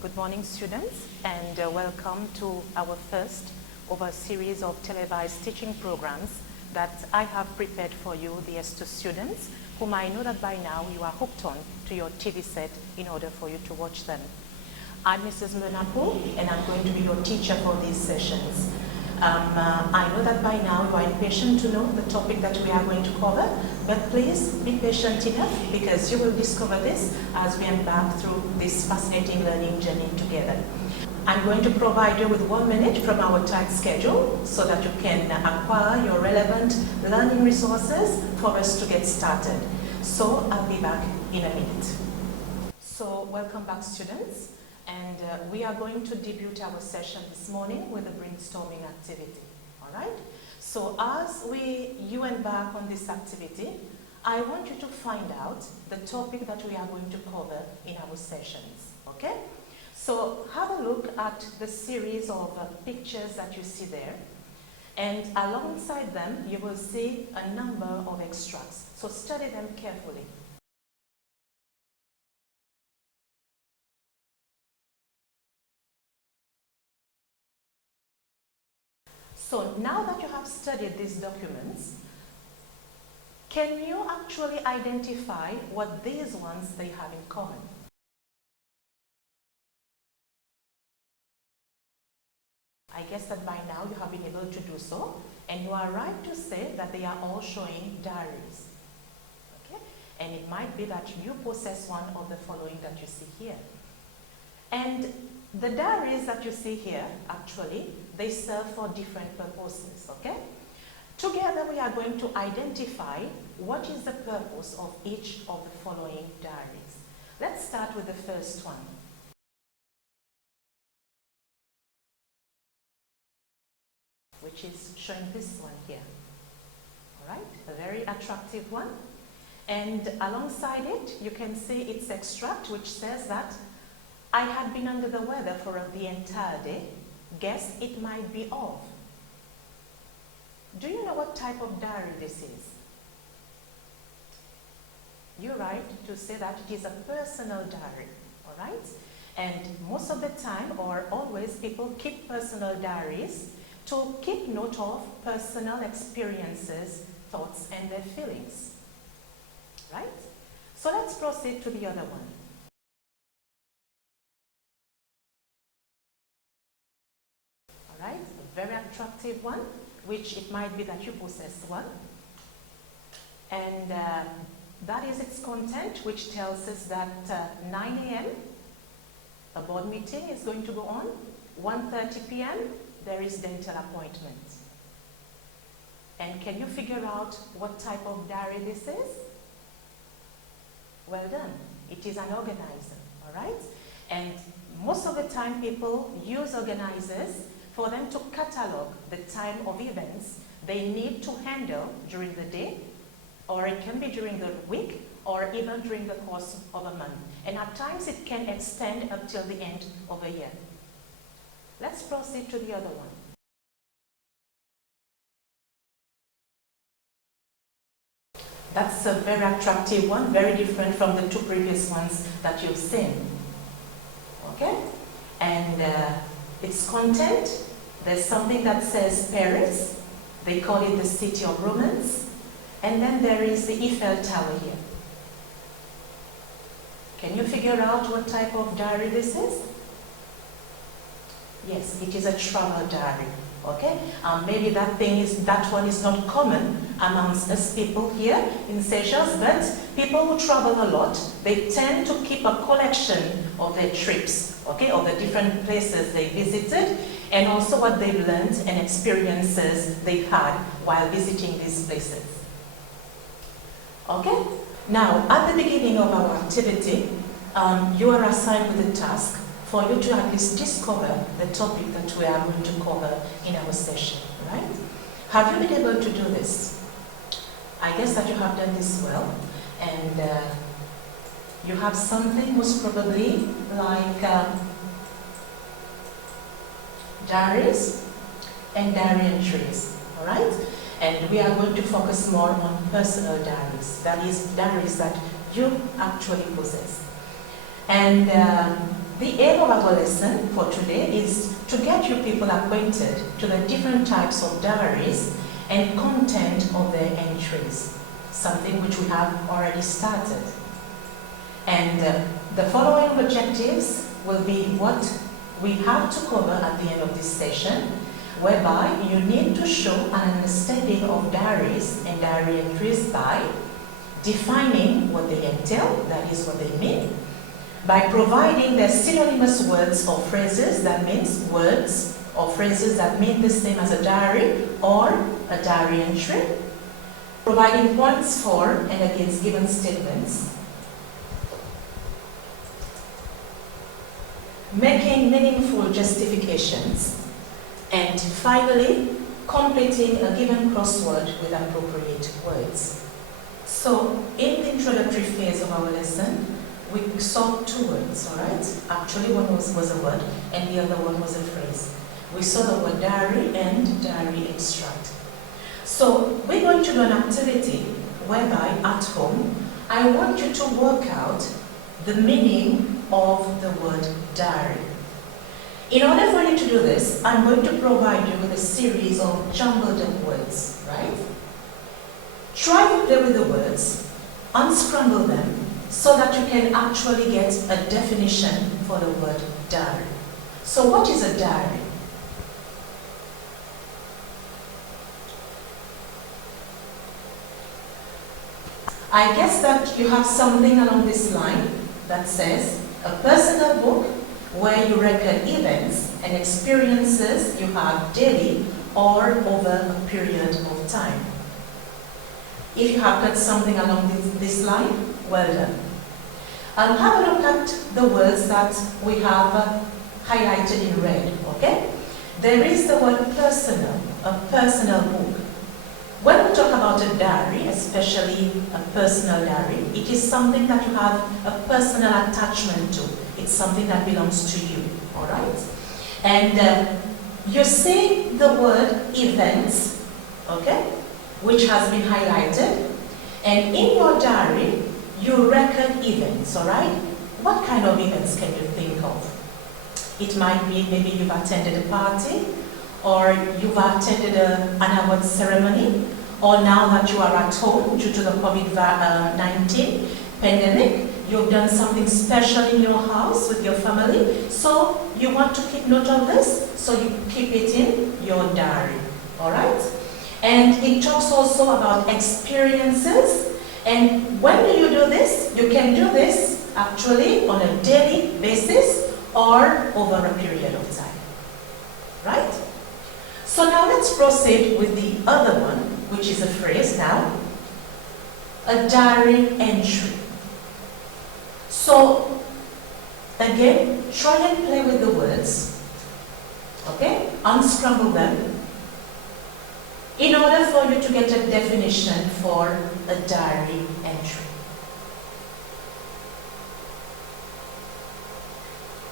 Good morning, students, and welcome to our first of a series of televised teaching programs that I have prepared for you, the S2 students, whom I know that by now you are hooked on to your TV set in order for you to watch them. I'm Mrs. Merna, and I'm going to be your teacher for these sessions. I know that by now you are impatient to know the topic that we are going to cover, but please be patient enough because you will discover this as we embark through this fascinating learning journey together. I'm going to provide you with 1 minute from our tight schedule so that you can acquire your relevant learning resources for us to get started. So I'll be back in a minute. So welcome back, students. And we are going to debut our session this morning with a brainstorming activity, all right? So as you embark on this activity, I want you to find out the topic that we are going to cover in our sessions, okay? So have a look at the series of pictures that you see there, and alongside them, you will see a number of extracts. So study them carefully. So now that you have studied these documents, can you actually identify what these ones they have in common? I guess that by now you have been able to do so, and you are right to say that they are all showing diaries. Okay? And it might be that you possess one of the following that you see here. And the diaries that you see here, actually, they serve for different purposes, okay? Together, we are going to identify what is the purpose of each of the following diaries. Let's start with the first one. Which is showing this one here, all right? A very attractive one. And alongside it, you can see its extract, which says that I had been under the weather for the entire day. Guess it might be of. Do you know what type of diary this is? You're right to say that it is a personal diary, all right? And most of the time, or always, people keep personal diaries to keep note of personal experiences, thoughts, and their feelings, right? So let's proceed to the other one. Right? A very attractive one, which it might be that you possess one. And that is its content, which tells us that 9 a.m. a board meeting is going to go on. 1:30 p.m. there is dental appointment. And can you figure out what type of diary this is? Well done. It is an organizer, all right? And most of the time people use organizers for them to catalog the time of events they need to handle during the day, or it can be during the week, or even during the course of a month. And at times it can extend up till the end of a year. Let's proceed to the other one. That's a very attractive one, very different from the two previous ones that you've seen. Okay? And its content, there's something that says Paris. They call it the city of romance. And then there is the Eiffel Tower here. Can you figure out what type of diary this is? Yes, it is a travel diary. Okay? Maybe that one is not common amongst us people here in Seychelles, but people who travel a lot, they tend to keep a collection of their trips, okay, of the different places they visited, and also what they've learned and experiences they've had while visiting these places. Okay? Now, at the beginning of our activity, you are assigned with a task for you to at least discover the topic that we are going to cover in our session, right? Have you been able to do this? I guess that you have done this well, and you have something most probably like diaries and diary entries, all right? And we are going to focus more on personal diaries, that is, diaries that you actually possess. And the aim of our lesson for today is to get you people acquainted to the different types of diaries and content of their entries, something which we have already started. And the following objectives will be what we have to cover at the end of this session, whereby you need to show an understanding of diaries and diary entries by defining what they entail, that is what they mean, by providing the synonymous words or phrases, that means words or phrases that mean the same as a diary or a diary entry, providing points for and against given statements, making meaningful justifications, and finally, completing a given crossword with appropriate words. So, in the introductory phase of our lesson, we saw two words, all right? Actually, one was a word, and the other one was a phrase. We saw the word diary and diary extract. So, we're going to do an activity whereby, at home, I want you to work out the meaning of the word diary. In order for you to do this, I'm going to provide you with a series of jumbled up words, right? Try to play with the words, unscramble them, so that you can actually get a definition for the word diary. So what is a diary? I guess that you have something along this line that says a personal book where you record events and experiences you have daily or over a period of time. If you have got something along this line, well done. Have a look at the words that we have highlighted in red, okay? There is the word personal, a personal book. When we talk about a diary, especially a personal diary, it is something that you have a personal attachment to. It's something that belongs to you, all right? And you see the word events, okay, which has been highlighted. And in your diary, you record events, all right? What kind of events can you think of? It might be maybe you've attended a party, or you've attended an award ceremony, or now that you are at home due to the COVID-19 pandemic, you've done something special in your house with your family, so you want to keep note of this, so you keep it in your diary, all right? And it talks also about experiences, and when do you do this? You can do this actually on a daily basis or over a period of time, right? So now let's proceed with the other one, which is a phrase now, a diary entry. So, again, try and play with the words, okay? Unscramble them in order for you to get a definition for a diary entry.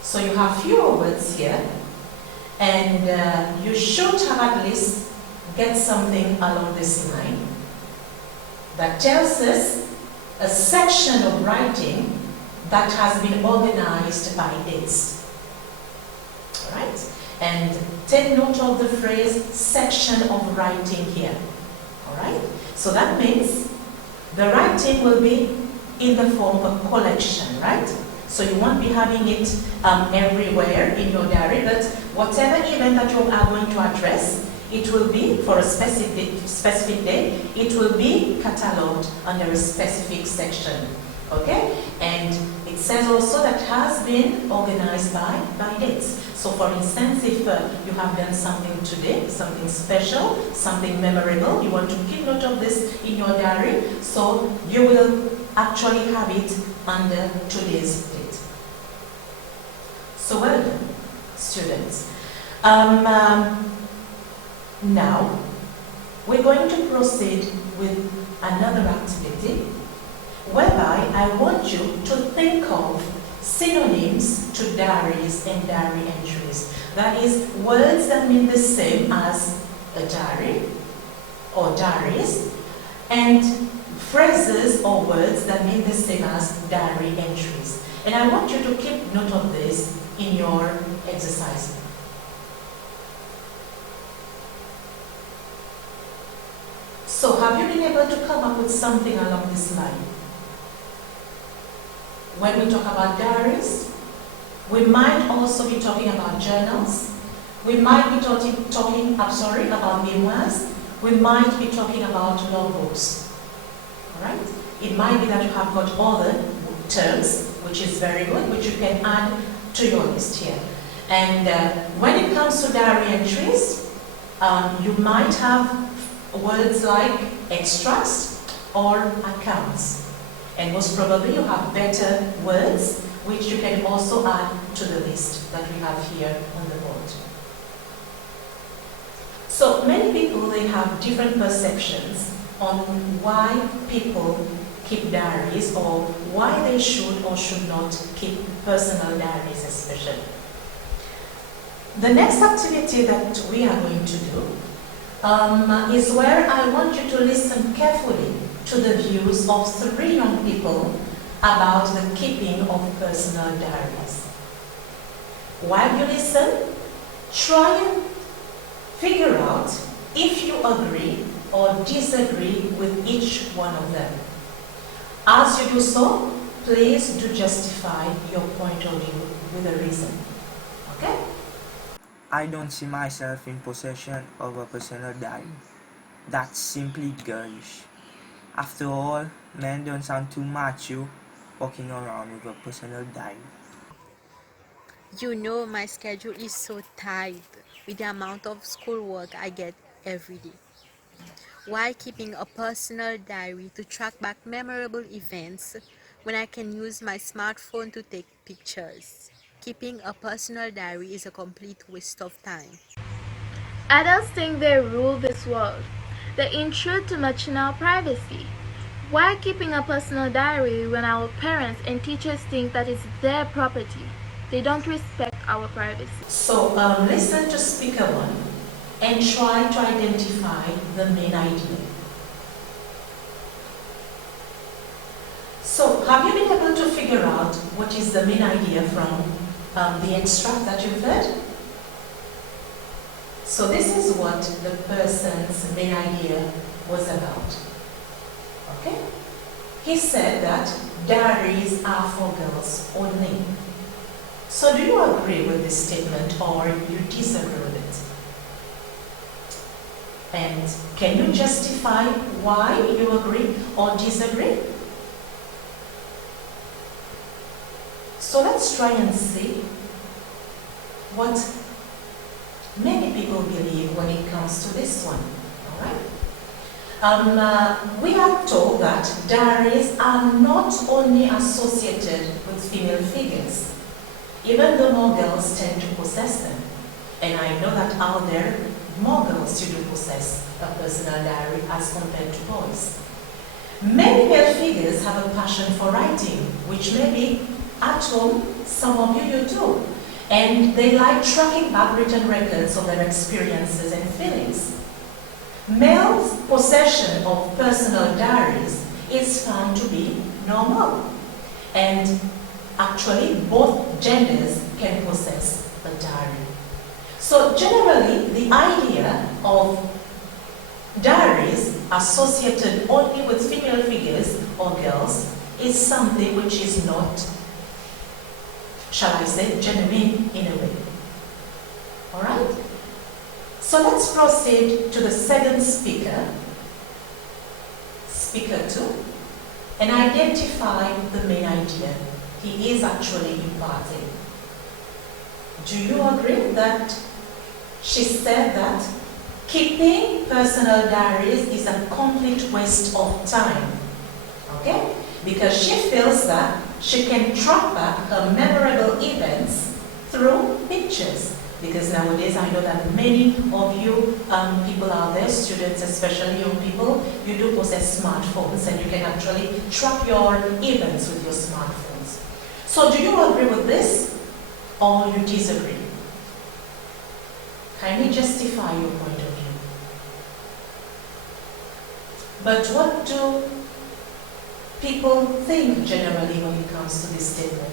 So you have fewer words here, and you should have at least get something along this line that tells us a section of writing that has been organized by dates. All right? And take note of the phrase section of writing here. All right? So that means the writing will be in the form of a collection, right? So you won't be having it everywhere in your diary, but whatever event that you are going to address, it will be for a specific day, it will be catalogued under a specific section, okay? And it says also that has been organized by dates. So for instance, if you have done something today, something special, something memorable, you want to keep note of this in your diary, so you will actually have it under today's date. So well done, students. Now, we're going to proceed with another activity whereby I want you to think of synonyms to diaries and diary entries. That is, words that mean the same as a diary or diaries, and phrases or words that mean the same as diary entries. And I want you to keep note of this in your exercise. So have you been able to come up with something along this line? When we talk about diaries, we might also be talking about journals. We might be talking about memoirs. We might be talking about logbooks. All right? It might be that you have got other terms, which is very good, which you can add to your list here. And when it comes to diary entries, you might have words like extracts or accounts. And most probably you have better words which you can also add to the list that we have here on the board. So many people, they have different perceptions on why people keep diaries or why they should or should not keep personal diaries especially. The next activity that we are going to do is where I want you to listen carefully to the views of 3 young people about the keeping of personal diaries. While you listen, try and figure out if you agree or disagree with each one of them. As you do so, please do justify your point of view with a reason. Okay? I don't see myself in possession of a personal diary. That's simply girlish. After all, men don't sound too macho walking around with a personal diary. You know, my schedule is so tight with the amount of schoolwork I get every day. Why keeping a personal diary to track back memorable events when I can use my smartphone to take pictures? Keeping a personal diary is a complete waste of time. Adults think they rule this world. They intrude too much in our privacy. Why keeping a personal diary when our parents and teachers think that it's their property? They don't respect our privacy. So listen to speaker 1 and try to identify the main idea. So have you been able to figure out what is the main idea from the extract that you've heard? So this is what the person's main idea was about. Okay? He said that diaries are for girls only. So do you agree with this statement or you disagree with it? And can you justify why you agree or disagree? So let's try and see what many people believe when it comes to this one. All right? We are told that diaries are not only associated with female figures, even though more girls tend to possess them. And I know that out there, more girls do possess a personal diary as compared to boys. Many male figures have a passion for writing, which maybe at home, some of you do too. And they like tracking back written records of their experiences and feelings. Males' possession of personal diaries is found to be normal. And actually, both genders can possess a diary. So generally, the idea of diaries associated only with female figures or girls is something which is not, shall I say, genuine in a way. All right? So let's proceed to the second speaker, speaker 2, and identify the main idea he is actually imparting. Do you agree that she said that keeping personal diaries is a complete waste of time? Okay? Because she feels that she can track back her memorable events through pictures. Because nowadays I know that many of you people out there, students, especially young people, you do possess smartphones and you can actually track your events with your smartphones. So do you agree with this or you disagree? Kindly justify your point of view. But what do people think generally when it comes to this statement?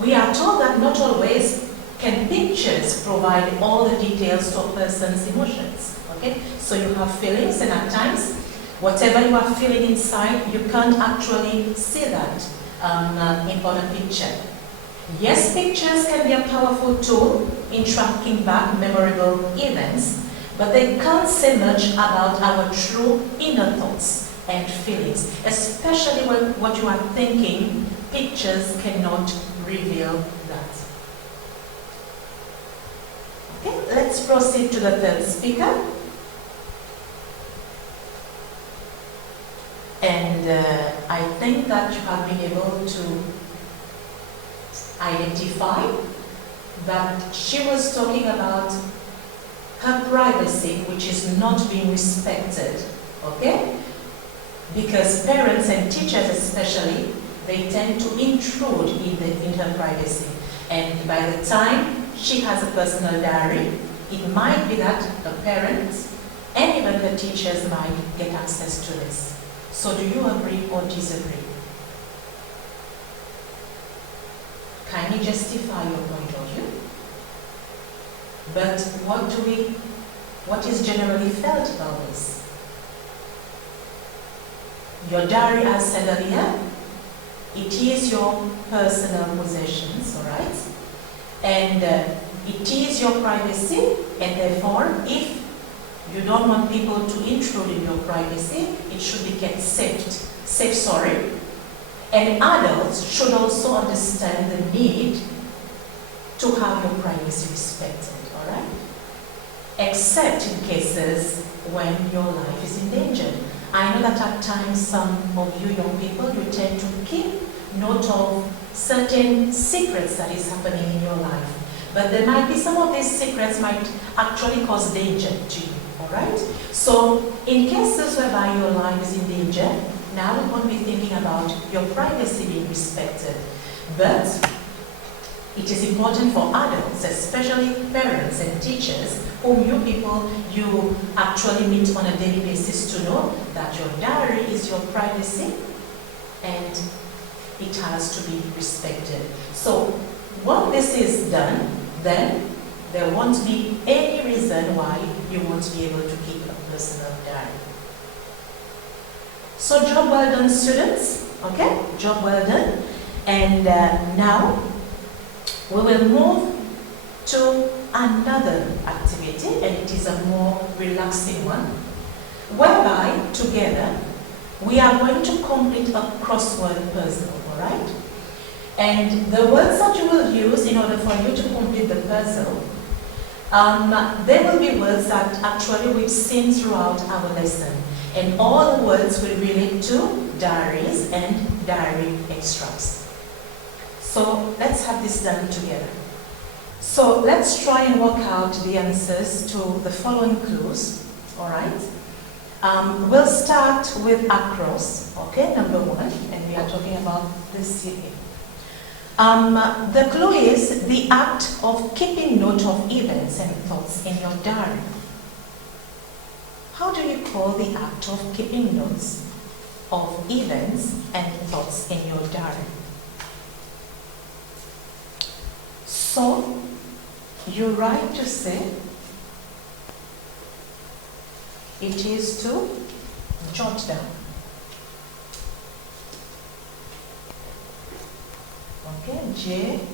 We are told that not always can pictures provide all the details to a person's emotions. Okay? So you have feelings, and at times, whatever you are feeling inside, you can't actually see that on a picture. Yes, pictures can be a powerful tool in tracking back memorable events, but they can't say much about our true inner thoughts and feelings, especially when what you are thinking. Pictures cannot reveal that. Okay, let's proceed to the third speaker. And I think that you have been able to identify that she was talking about her privacy, which is not being respected, okay? Because parents and teachers especially, they tend to intrude in her privacy. And by the time she has a personal diary, it might be that the parents and even the teachers might get access to this. So do you agree or disagree? Kindly justify your point of view. But what is generally felt about this? Your diary, as said earlier, it is your personal possessions, all right? And it is your privacy, and therefore, if you don't want people to intrude in your privacy, it should be kept safe. And adults should also understand the need to have your privacy respected, all right? Except in cases when your life is in danger. I know that at times some of you young people, you tend to keep note of certain secrets that is happening in your life. But there might be some of these secrets might actually cause danger to you, all right? So in cases whereby your life is in danger, now we won't be thinking about your privacy being respected. But it is important for adults, especially parents and teachers, whom you actually meet on a daily basis, to know that your diary is your privacy and it has to be respected. So once this is done, then there won't be any reason why you won't be able to keep a personal diary. So job well done, students. Okay, job well done. And now we will move to another activity, and it is a more relaxing one, whereby together we are going to complete a crossword puzzle, all right? And the words that you will use in order for you to complete the puzzle, there will be words that actually we've seen throughout our lesson, and all the words will relate to diaries and diary extracts. So let's have this done together. So let's try and work out the answers to the following clues, all right? We'll start with across, okay, number one, and we are talking about the city. The clue is the act of keeping note of events and thoughts in your diary. How do you call the act of keeping notes of events and thoughts in your diary? So, you're right to say it is to jot down. Okay, J-O-T,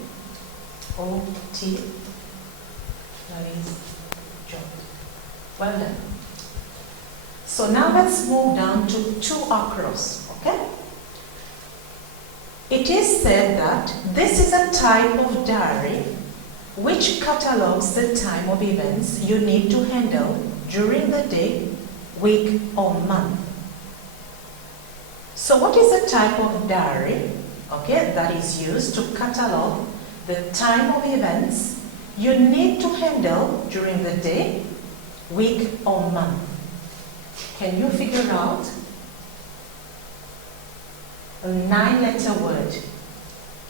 that is jot. Well done. So now let's move down to across, okay? It is said that this is a type of diary which catalogs the time of events you need to handle during the day, week, or month. So what is a type of diary, okay, that is used to catalog the time of events you need to handle during the day, week, or month? Can you figure out a 9-letter word?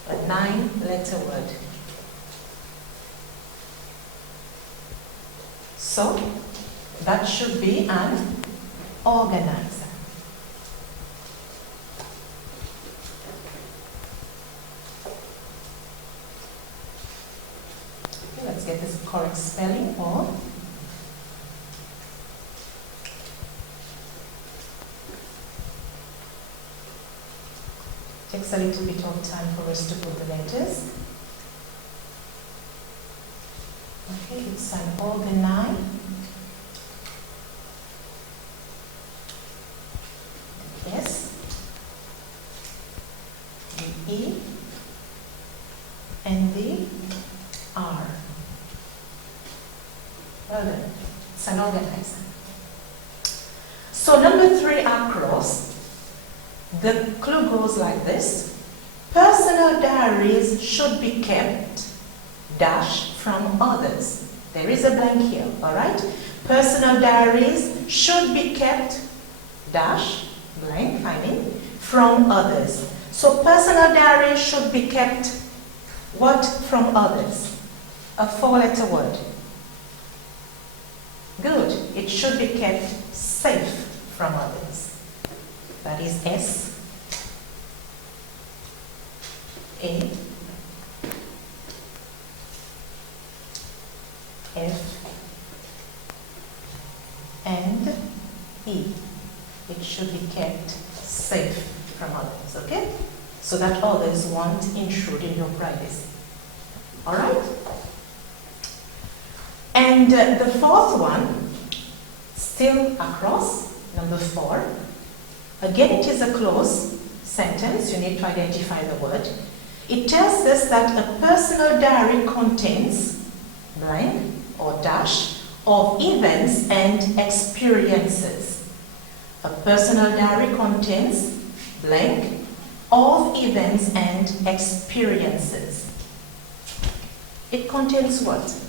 A 9-letter word. So that should be an organizer. let's get this correct spelling. Or takes a little bit of time for us to put the letters. Okay, it's an organ. S, the E, and the R. Well done. It's an organizer. So number 3 across, the clue goes like this. Personal diaries should be kept dash from others. There is a blank here, all right? Personal diaries should be kept dash, blank, from others. So personal diaries should be kept what from others? A 4-letter word. Good. It should be kept safe from others. That is S, A, F, and E. It should be kept safe from others, okay? So that others won't intrude in your privacy. All right? And the 4th one, still across, number 4. Again, it is a close sentence. You need to identify the word. It tells us that a personal diary contains blank or dash of events and experiences. A personal diary contains blank of events and experiences. It contains what?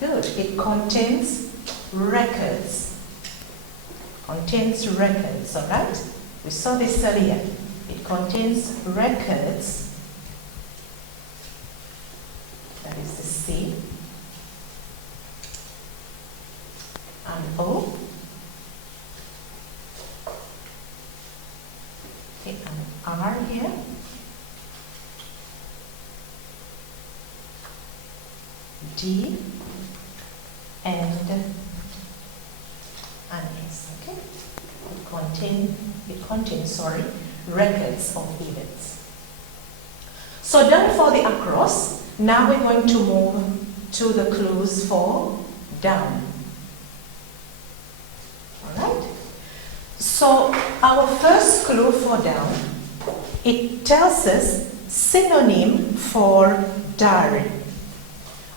Good. It contains records. Contains records, all right? We saw this earlier. It contains records. That is the C and O. Okay, and R here. D and S, okay? It contains, records of events. So done for the across. Now we're going to move to the clues for down. Alright? So our first clue for down, it tells us synonym for diary.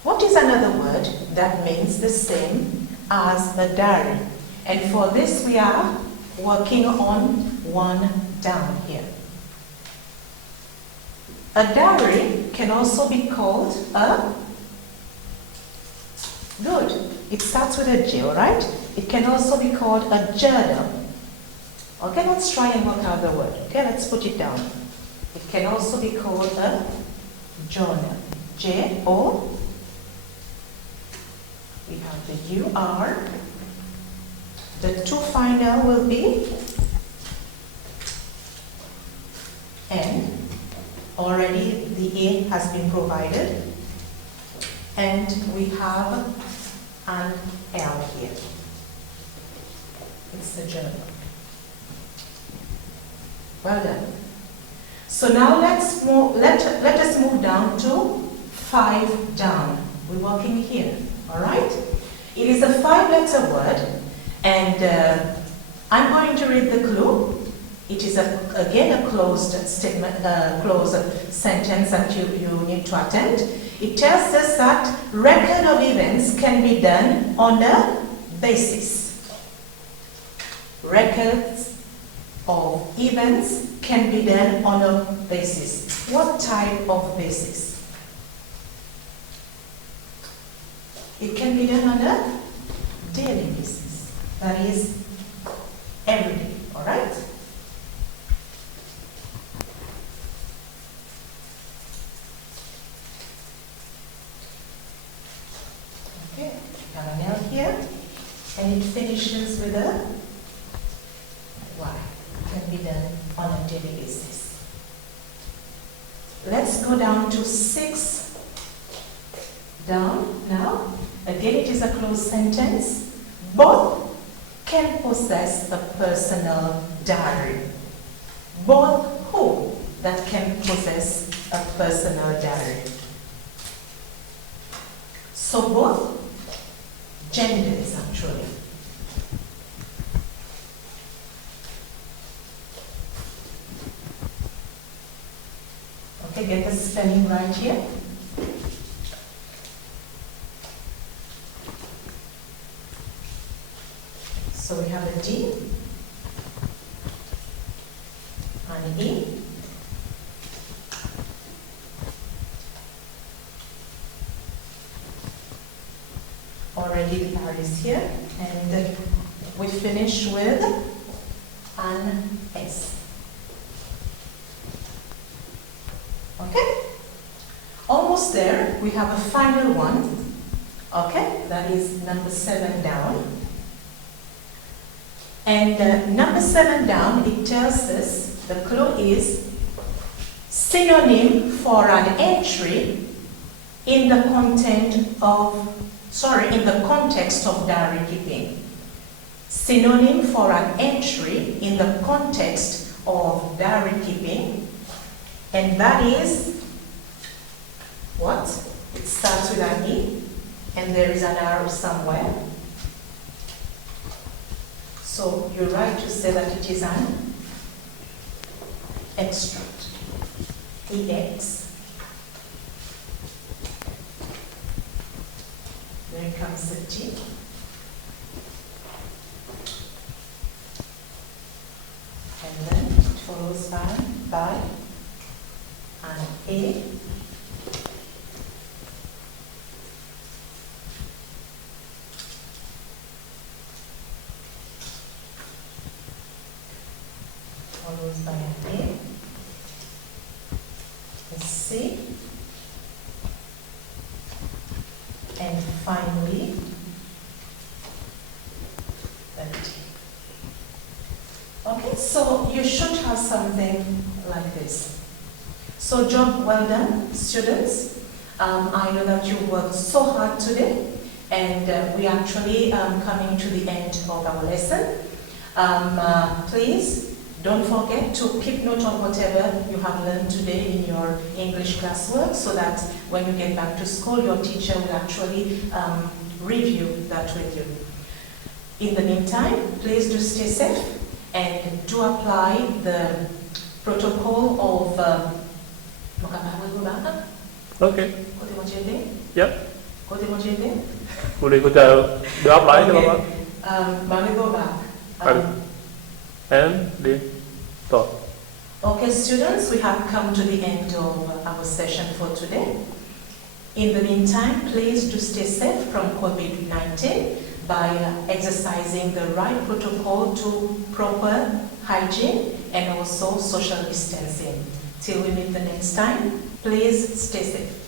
What is another word that means the same as a diary? And for this we are working on one down here. A diary can also be called a, good, it starts with a J, alright? It can also be called a journal. Okay, let's try and work out the word. Okay, let's put it down. It can also be called a journal. J-O, we have the U-R. The 2 final will be N. Already the A has been provided. And we have an L here. It's the journal. Well done. So now let us move down to 5 down. We're working here, all right? It is a 5-letter word, and I'm going to read the clue. It is again a closed statement, closed sentence that you need to attend. It tells us that record of events can be done on a basis. Records of events can be done on a basis. What type of basis? It can be done on a daily basis. That is every day, all right? Okay, we have an L here, and it finishes with a Y. It can be done on a daily basis. Let's go down to 6 down now. Again, it is a closed sentence. Both can possess a personal diary. Both who that can possess a personal diary? So both genders actually. Okay, get the spelling right here. So we have a D, an E, already the R is here, and we finish with an S. Okay? Almost there. We have a final one. Okay? That is number 7 down. And number 7 down, it tells us the clue is synonym for an entry in the in the context of diary keeping. Synonym for an entry in the context of diary keeping. And that is what? It starts with an E and there is an R somewhere. So you're right to say that it is an extract. EX. There comes the T. And then it follows by an A. Follows by an A. A C. And finally, the T. Okay, so you should have something like this. So job well done, students. I know that you worked so hard today, and we actually coming to the end of our lesson. Please don't forget to keep note of whatever you have learned today in your English classwork, so that when you get back to school, your teacher will actually review that with you. In the meantime, please do stay safe and do apply the protocol of Okay. Yep. Boleh do apply cho Bapak. Boleh go back. And the thought. Okay, students, we have come to the end of our session for today. In the meantime, please do stay safe from COVID-19 by exercising the right protocol to proper hygiene and also social distancing. Till we meet the next time, please stay safe.